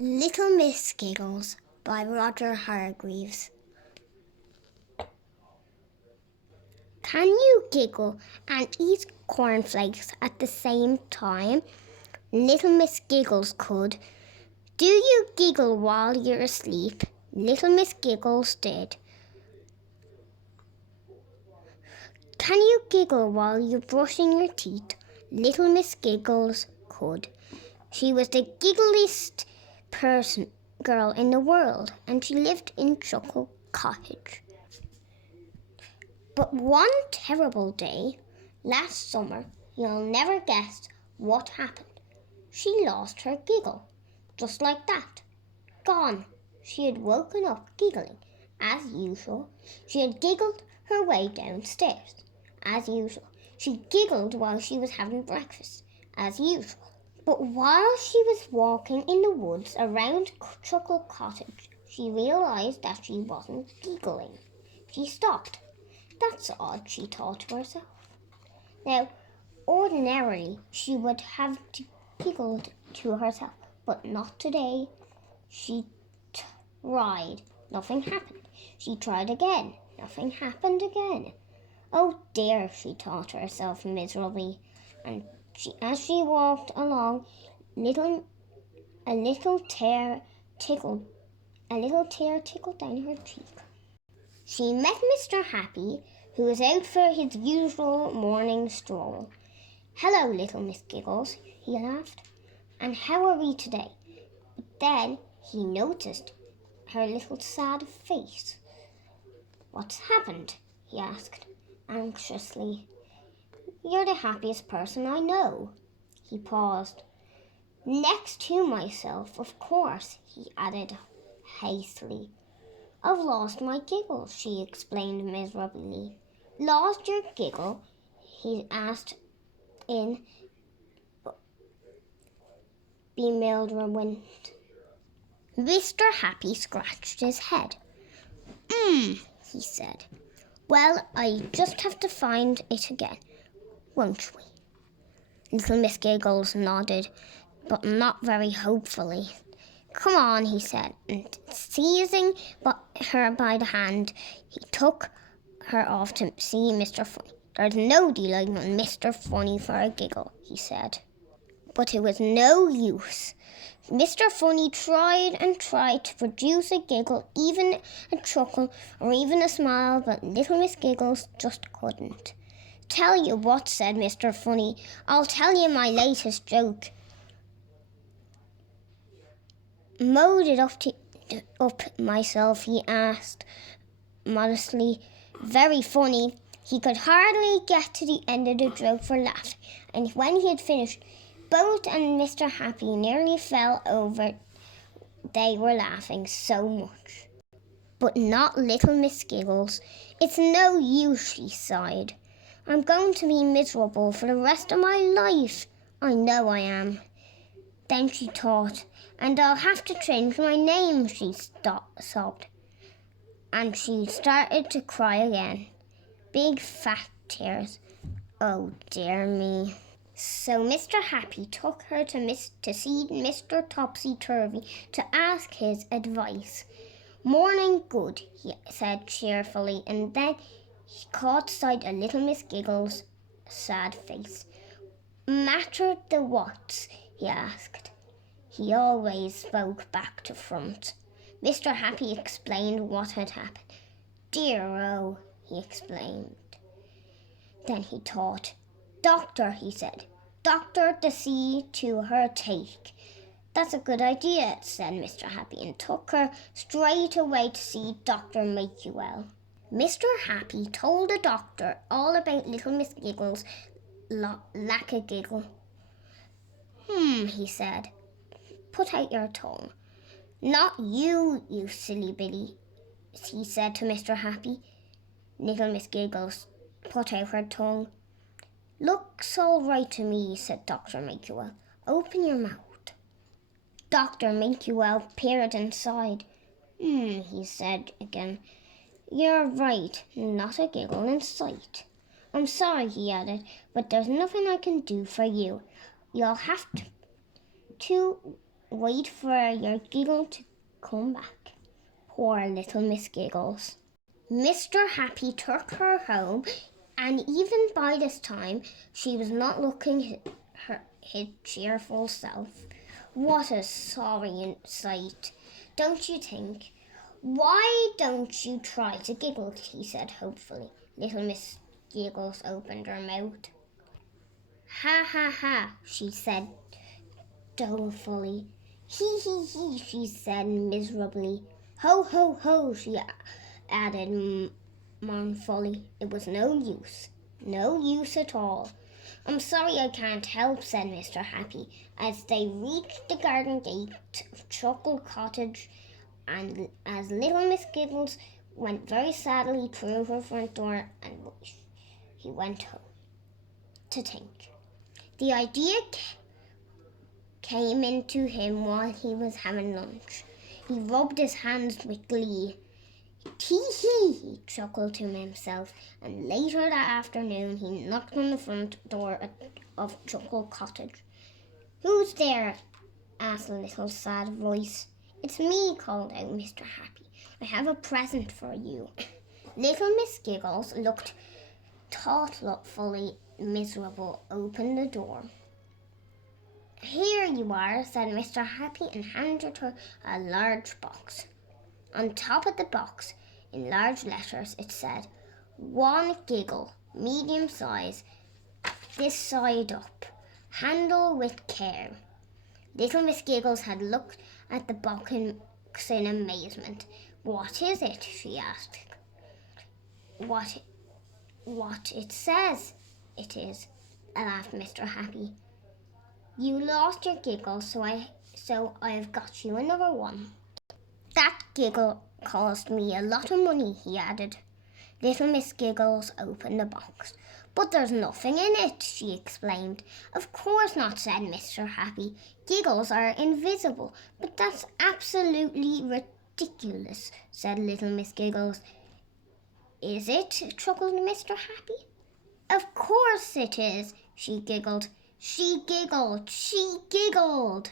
Little Miss Giggles by Rodger Hargreaves. Can you giggle and eat cornflakes at the same time? Little Miss Giggles could. Do you giggle while you're asleep? Little Miss Giggles did. Can you giggle while you're brushing your teeth? Little Miss Giggles could. She was the giggliest girl in the world, and she lived in Chuckle Cottage. But one terrible day, last summer, you'll never guess what happened. She lost her giggle, just like that. Gone. She had woken up giggling, as usual. She had giggled her way downstairs, as usual. She giggled while she was having breakfast, as usual. But while she was walking in the woods around Chuckle Cottage, she realised that she wasn't giggling. She stopped. That's odd, she thought to herself. Now, ordinarily, she would have giggled to herself, but not today. She tried. Nothing happened. She tried again. Nothing happened again. Oh dear, she thought to herself miserably, and as she walked along, a little tear tickled down her cheek. She met Mr. Happy, who was out for his usual morning stroll. "Hello, little Miss Giggles," he laughed. "And how are we today?" But then he noticed her little sad face. "What's happened?" he asked anxiously. "You're the happiest person I know." He paused. "Next to myself, of course," he added hastily. "I've lost my giggle," she explained miserably. "Lost your giggle?" he asked in bewilderment. Mr. Happy scratched his head. He said. "Well, I just have to find it again, won't we?" Little Miss Giggles nodded, but not very hopefully. "Come on," he said, and seizing her by the hand, he took her off to see Mr. Funny. "There's nobody like Mr. Funny for a giggle," he said. But it was no use. Mr. Funny tried and tried to produce a giggle, even a chuckle, or even a smile, but Little Miss Giggles just couldn't. "Tell you what," said Mr. Funny, "I'll tell you my latest joke." "Mowed it up myself," he asked modestly. "Very funny." He could hardly get to the end of the joke for laughing, and when he had finished, both and Mr. Happy nearly fell over. They were laughing so much. But not Little Miss Giggles. "It's no use," she sighed. "I'm going to be miserable for the rest of my life. I know I am." Then she thought, "And I'll have to change my name," she sobbed. And she started to cry again. Big fat tears. Oh dear me. So Mr. Happy took her to see Mr. Topsy-Turvy to ask his advice. "Morning, good," he said cheerfully, and then he caught sight of Little Miss Giggles' sad face. "Matter the what?" he asked. He always spoke back to front. Mr. Happy explained what had happened. "Dear-o," he explained. Then he thought. "Doctor," he said. "Doctor to see to her take." "That's a good idea," said Mr. Happy, and took her straight away to see Dr. Makewell. Mr. Happy told the doctor all about Little Miss Giggles' lack of giggle. He said. "Put out your tongue." "Not you, you silly Billy," he said to Mr. Happy. Little Miss Giggles put out her tongue. "Looks all right to me," said Dr. Makewell. "Open your mouth." Dr. Makewell peered inside. He said again. "You're right, not a giggle in sight. I'm sorry," he added, "but there's nothing I can do for you. You'll have to wait for your giggle to come back. Poor little Miss Giggles. Mr. Happy took her home, and even by this time she was not looking his cheerful self. What a sorry sight, don't you think? Why don't you try to giggle? He said hopefully. Little Miss Giggles opened her mouth. Ha ha ha, she said dolefully. He, she said miserably. Ho ho ho, she added mournfully. It was no use. No use at all. I'm sorry I can't help, said Mr. Happy, as they reached the garden gate of Chuckle Cottage, and as little Miss Giggles went very sadly through her front door, and he went home to think. The idea came into him while he was having lunch. He rubbed his hands with glee. Tee-hee, he chuckled to himself, and later that afternoon he knocked on the front door of Chuckle Cottage. Who's there? Asked a little sad voice. It's me, called out Mr. Happy. I have a present for you. Little Miss Giggles looked thoughtfully miserable, opened the door. Here you are, said Mr. Happy, and handed her a large box. On top of the box, in large letters, it said, 1 giggle, medium size, this side up. Handle with care. Little Miss Giggles had looked at the box in amazement. What is it? She asked. What it says it is, laughed Mr. Happy. You lost your giggle, so I've got you another one. That giggle cost me a lot of money, he added. Little Miss Giggles opened the box. But there's nothing in it, she explained. Of course not, said Mr. Happy. Giggles are invisible. But that's absolutely ridiculous, said little Miss Giggles. Is it? Chuckled Mr. Happy. Of course it is, she giggled. She giggled. She giggled.